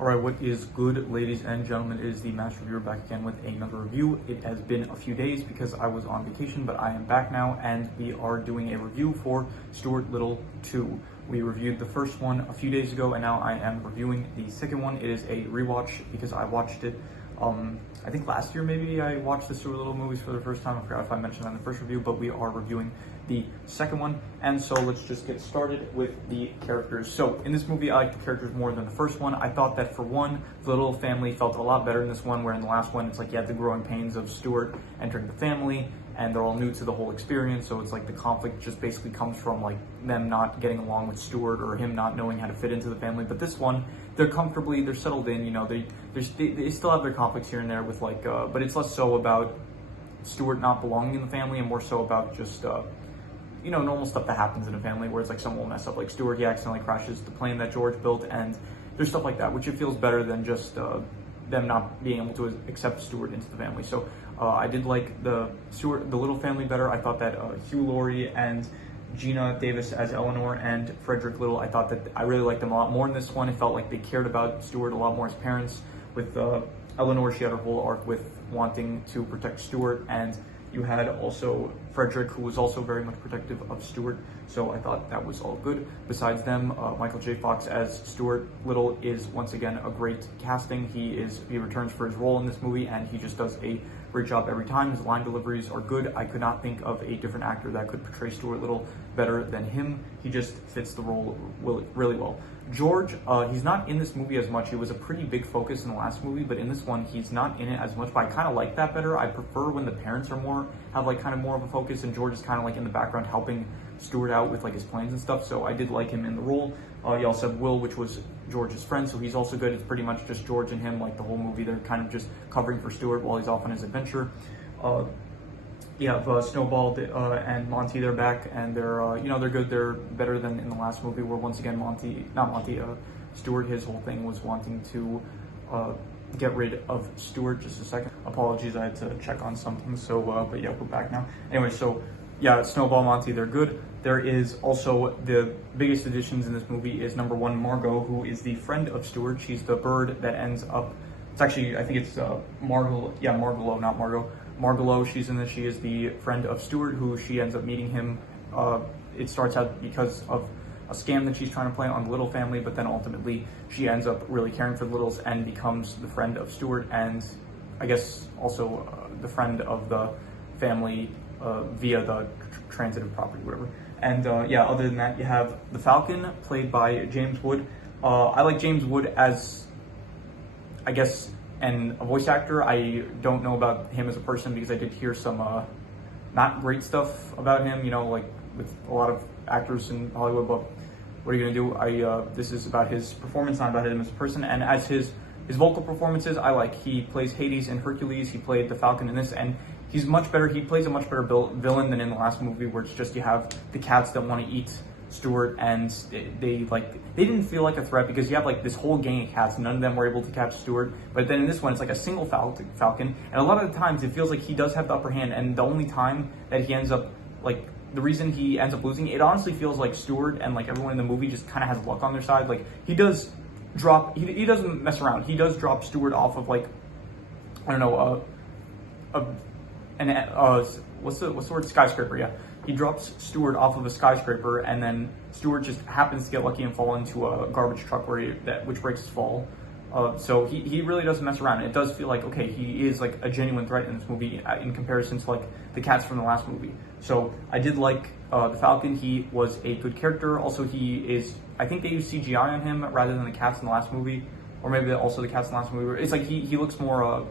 Alright, what is good, ladies and gentlemen? It is the Master Reviewer back again with another review. It has been a few days because I was on vacation, but I am back now, and we are doing a review for Stuart Little 2. We reviewed the first one a few days ago, and now I am reviewing the second one. It is a rewatch because I watched it, I think last year maybe I watched the Stuart Little movies for the first time. I forgot if I mentioned that in the first review, but we are reviewing the second one. And so let's just get started with the characters. So in this movie, I like the characters more than the first one. I thought that for one, the little family felt a lot better in this one, where in the last one, it's like you had the growing pains of Stuart entering the family, and they're all new to the whole experience. So it's like the conflict just basically comes from like them not getting along with Stuart or him not knowing how to fit into the family. But this one, they're settled in, you know, they still have their conflicts here and there with like, but it's less so about Stuart not belonging in the family and more so about just, you know, normal stuff that happens in a family where it's like someone will mess up, like Stuart, he accidentally crashes the plane that George built, and there's stuff like that, which it feels better than just them not being able to accept Stuart into the family. So I did like the little family better. I thought that Hugh Laurie and Gina Davis as Eleanor and Frederick Little, I thought that I really liked them a lot more in this one. It felt like they cared about Stuart a lot more as parents. With Eleanor, she had her whole arc with wanting to protect Stuart, and you had also Frederick, who was also very much protective of Stuart. So I thought that was all good. Besides them, Michael J. Fox as Stuart Little is once again a great casting. He returns for his role in this movie, and he just does a great job every time. His line deliveries are good. I could not think of a different actor that could portray Stuart Little better than him. He just fits the role really well. George, he's not in this movie as much. He was a pretty big focus in the last movie, but in this one, he's not in it as much, but I kind of like that better. I prefer when the parents have like kind of more of a focus, and George is kind of like in the background helping Stuart out with like his plans and stuff, so I did like him in the role. You also have Will, which was George's friend, so he's also good. It's pretty much just George and him, like the whole movie. They're kind of just covering for Stuart while he's off on his adventure. You have Snowball and Monty, they're back, and they're, you know, they're good. They're better than in the last movie, where once again Stuart, his whole thing was wanting to get rid of Stuart. Just a second. Apologies, I had to check on something, so, but yeah, we're back now. Anyway, so, yeah, Snowball, Monty, they're good. There is also the biggest additions in this movie is number one, Margot, who is the friend of Stuart. She's the bird that ends up, it's actually, I think it's Margalo, not Margot. Margalo, she's in this. She is the friend of Stuart, who she ends up meeting him. It starts out because of a scam that she's trying to play on the Little family, but then ultimately she ends up really caring for the Littles and becomes the friend of Stuart, and I guess also the friend of the family via the transitive property, whatever. And yeah, other than that, you have the Falcon, played by James Wood. I like James Wood as, I guess, and a voice actor. I don't know about him as a person because I did hear some not great stuff about him, you know, like with a lot of actors in Hollywood, but what are you gonna do? This is about his performance, not about him as a person. And as his vocal performances, I like. He plays Hades in Hercules, he played the Falcon in this, and he's much better. He plays a much better villain than in the last movie, where it's just you have the cats that want to eat Stuart, and they didn't feel like a threat because you have like this whole gang of cats. None of them were able to catch Stuart, but then in this one it's like a single falcon, and a lot of the times it feels like he does have the upper hand, and the only time that he ends up, like, the reason he ends up losing, it honestly feels like Stuart and like everyone in the movie just kind of has luck on their side. Like, he does drop, he doesn't mess around, he does drop Stuart off of, like, I don't know, what's the word, skyscraper. Yeah, he drops Stuart off of a skyscraper, and then Stuart just happens to get lucky and fall into a garbage truck which breaks his fall. So he really doesn't mess around. It does feel like, okay, he is like a genuine threat in this movie in comparison to like the cats from the last movie. So I did like the Falcon. He was a good character. Also, I think they used CGI on him rather than the cats in the last movie, or maybe also the cats in the last movie. It's like he looks more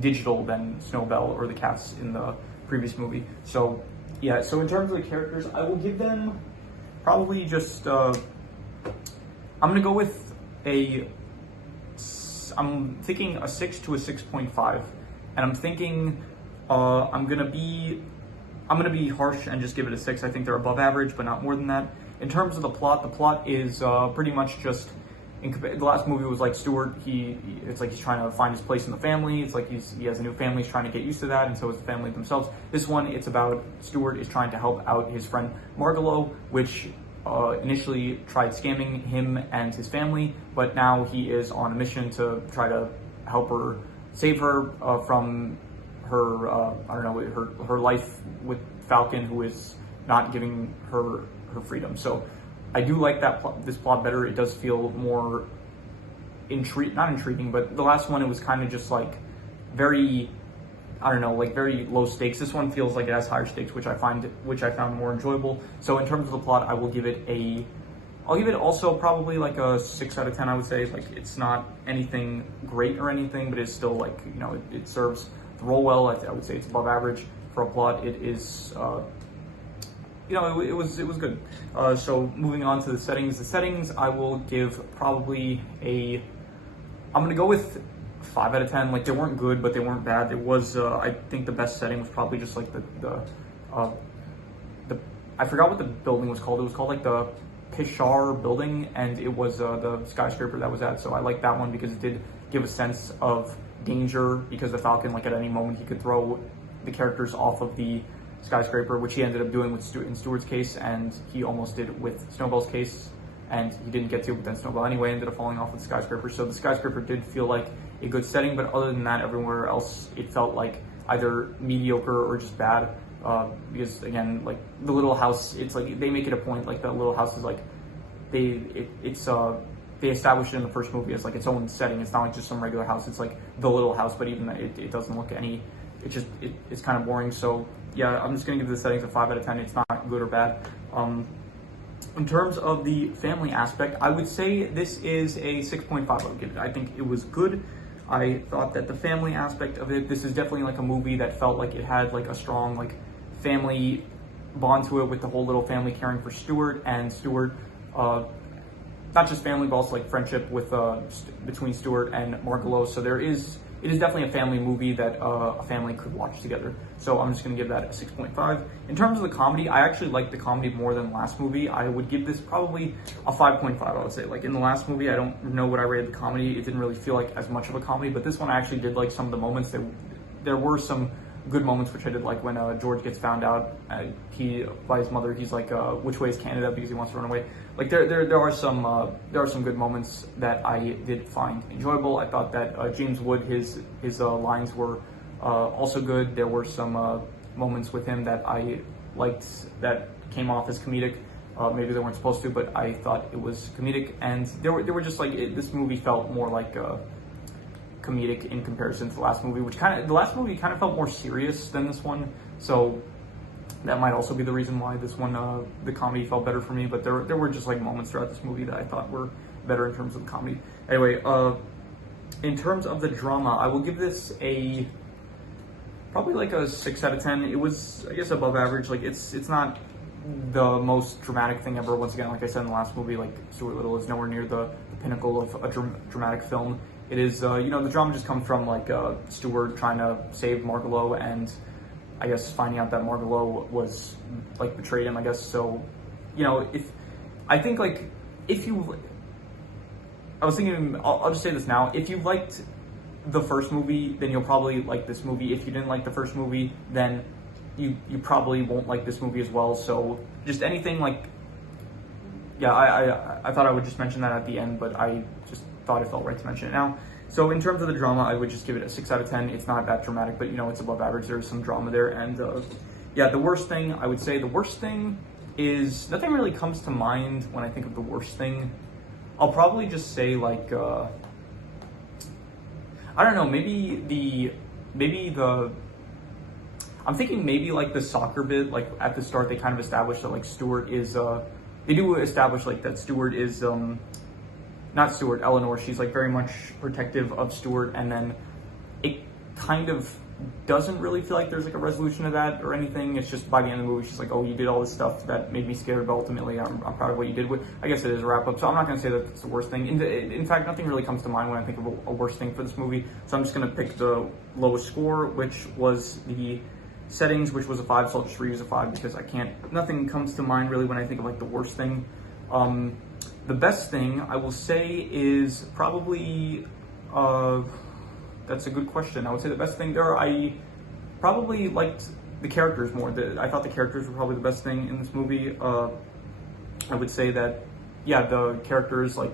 digital than Snowbell or the cats in the previous movie. So yeah, so in terms of the characters, I will give them probably just I'm gonna go with I'm thinking a 6 to a 6.5, and I'm thinking I'm gonna be harsh and just give it a 6. I think they're above average, but not more than that. In terms of the plot is pretty much just, the last movie was like Stuart, it's like he's trying to find his place in the family. It's like he has a new family, he's trying to get used to that, and so is the family themselves. This one, it's about Stuart is trying to help out his friend Margalo, which initially tried scamming him and his family, but now he is on a mission to try to help her, save her from her, I don't know, her life with Falcon, who is not giving her freedom. So I do like this plot better. It does feel more not intriguing, but the last one, it was kind of just like very, I don't know, like very low stakes. This one feels like it has higher stakes, which I found more enjoyable. So in terms of the plot, I will give it I'll give it also probably like a 6 out of 10, I would say. Like, it's not anything great or anything, but it's still like, you know, it serves the role well. I would say it's above average for a plot. It is, you know, it was good. So moving on to the settings. The settings, I will give probably I'm gonna go with 5 out of 10. Like, they weren't good, but they weren't bad. It was, I think the best setting was probably just like the I forgot what the building was called. It was called like the Pishar building, and it was the skyscraper that was at. So I like that one because it did give a sense of danger, because the Falcon, like, at any moment he could throw the characters off of the skyscraper, which he ended up doing with in Stuart's case, and he almost did with Snowball's case, and he didn't get to, but then Snowball anyway ended up falling off of the skyscraper. So the skyscraper did feel like a good setting, but other than that, everywhere else it felt like either mediocre or just bad. Because again, like the little house, it's like they make it a point, like the little house is like they established it in the first movie as like its own setting. It's not like just some regular house. It's like the little house, but even that, it doesn't look any. It's kind of boring. So yeah, I'm just gonna give the settings a 5 out of 10. It's not good or bad. In terms of the family aspect, I would say this is a 6.5. I would give it. I think it was good. I thought that the family aspect of it, this is definitely like a movie that felt like it had like a strong like family bond to it, with the whole little family caring for Stuart, and Stuart, not just family, but also like friendship with between Stuart and Margalo. So it is definitely a family movie that a family could watch together. So I'm just going to give that a 6.5. In terms of the comedy, I actually liked the comedy more than the last movie. I would give this probably a 5.5, I would say. Like, in the last movie, I don't know what I rated the comedy. It didn't really feel like as much of a comedy, but this one I actually did like some of the moments. There were some good moments, which I did like when George gets found out by his mother. He's like, which way is Canada, because he wants to run away. Like, there are some good moments that I did find enjoyable. I thought that James Wood, his lines were also good. There were some moments with him that I liked that came off as comedic. Maybe they weren't supposed to, but I thought it was comedic. And there were just like, this movie felt more like comedic in comparison to the last movie, the last movie kind of felt more serious than this one. So that might also be the reason why this one, the comedy felt better for me. But there were just like moments throughout this movie that I thought were better in terms of the comedy. Anyway, in terms of the drama, I will give this probably like a 6 out of 10. It was, I guess, above average. Like, it's not the most dramatic thing ever. Once again, like I said in the last movie, like, Stuart Little is nowhere near the pinnacle of a dramatic film. It is, you know, the drama just comes from like Stuart trying to save Margalo, and I guess finding out that Margalo was like betrayed him, I guess. So, you know, I was thinking, I'll just say this now. If you liked the first movie, then you'll probably like this movie. If you didn't like the first movie, then you probably won't like this movie as well. So just anything like, yeah, I thought I would just mention that at the end, but I just thought it felt right to mention it now. So in terms of the drama, I would just give it a 6 out of 10. It's not that dramatic, but, you know, it's above average. There's some drama there. And yeah, the worst thing, I would say the worst thing is, nothing really comes to mind when I think of the worst thing. I'll probably just say like, I don't know, I'm thinking maybe like the soccer bit, like at the start, they kind of established that like Stuart is, they do establish like that Stuart is, not Stuart, Eleanor, she's like very much protective of Stuart, and then it kind of doesn't really feel like there's like a resolution to that or anything. It's just by the end of the movie, she's like, oh, you did all this stuff that made me scared, but ultimately I'm proud of what you did. I guess it is a wrap up, so I'm not going to say that it's the worst thing. In fact, nothing really comes to mind when I think of a worst thing for this movie, so I'm just going to pick the lowest score, which was the settings, which was a 5, so I'll just reuse a 5 because nothing comes to mind really when I think of like the worst thing. The best thing I will say is probably, that's a good question. I would say the best thing there, I probably liked the characters more. I thought the characters were probably the best thing in this movie. I would say that, yeah, the characters, like,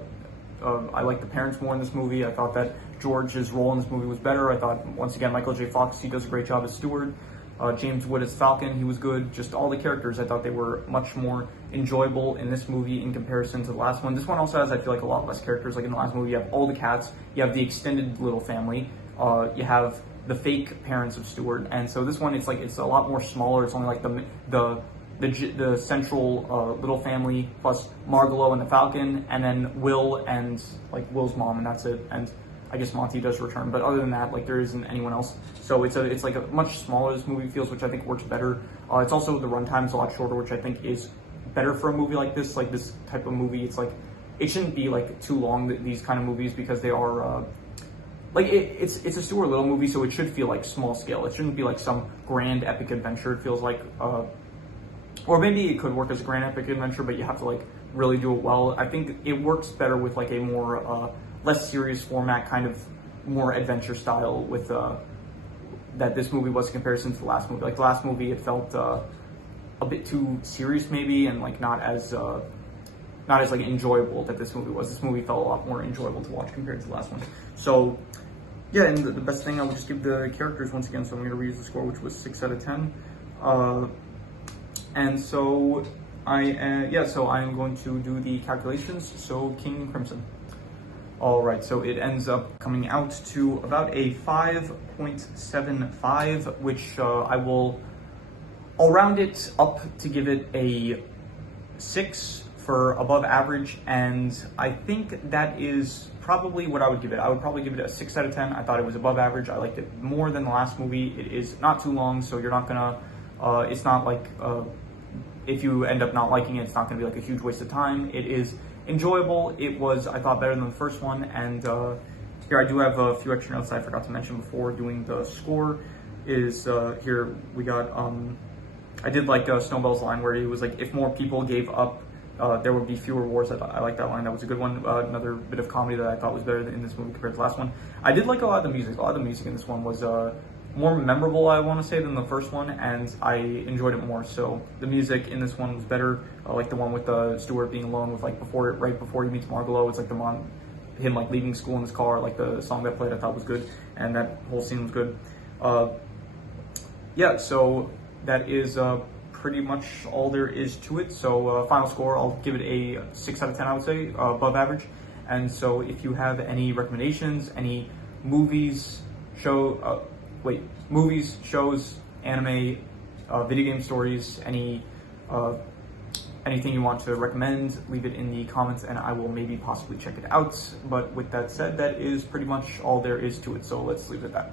I like the parents more in this movie. I thought that George's role in this movie was better. I thought, once again, Michael J. Fox, he does a great job as Stuart. James Wood as Falcon, he was good. Just all the characters, I thought they were much more enjoyable in this movie in comparison to the last one. This one also has, I feel like, a lot less characters. Like in the last movie, you have all the cats, you have the extended little family, you have the fake parents of Stuart, and so this one, it's like, it's a lot more smaller. It's only like the central little family plus Margalo and the Falcon, and then Will and like Will's mom, and that's it. And I guess Monty does return, but other than that, like, there isn't anyone else. So it's like a much smaller this movie feels, which I think works better. It's also, the runtime's a lot shorter, which I think is better for a movie like this type of movie. It's like, it shouldn't be like too long, these kind of movies, because they are like, it's a Stuart Little movie, so it should feel like small scale. It shouldn't be like some grand epic adventure. It feels like, or maybe it could work as a grand epic adventure, but you have to like really do it well. I think it works better with like a more less serious format, kind of more adventure style with that this movie was in comparison to the last movie. Like the last movie, it felt a bit too serious maybe, and like not as like enjoyable that this movie was. This movie felt a lot more enjoyable to watch compared to the last one. So yeah, and the best thing, I will just give the characters once again. So I'm going to read the score, which was 6 out of 10. And so I am going to do the calculations. So King Crimson. All right, so it ends up coming out to about a 5.75, which I'll round it up to give it a 6 for above average, and I think that is probably what I would give it. I would probably give it a 6 out of 10. I thought it was above average. I liked it more than the last movie. It is not too long, so you're not gonna, it's not like, if you end up not liking it, it's not gonna be like a huge waste of time. It is enjoyable. It was, I thought, better than the first one, and here I do have a few extra notes I forgot to mention before doing the score. Is here we got, I did like Snowbell's line where he was like, if more people gave up, there would be fewer wars. I like that line. That was a good one. Another bit of comedy that I thought was better in this movie compared to the last one. I did like a lot of the music. A lot of the music in this one was more memorable, I want to say, than the first one, and I enjoyed it more. So the music in this one was better. Like the one with Stuart being alone with like right before he meets Margalo. It's like him like leaving school in his car. Like the song that played, I thought was good, and that whole scene was good. Yeah, so that is pretty much all there is to it. So final score, I'll give it a 6 out of 10, I would say, above average. And so if you have any recommendations, any movies, shows, anime, video game stories, anything you want to recommend, leave it in the comments and I will maybe possibly check it out. But with that said, that is pretty much all there is to it. So let's leave it at that.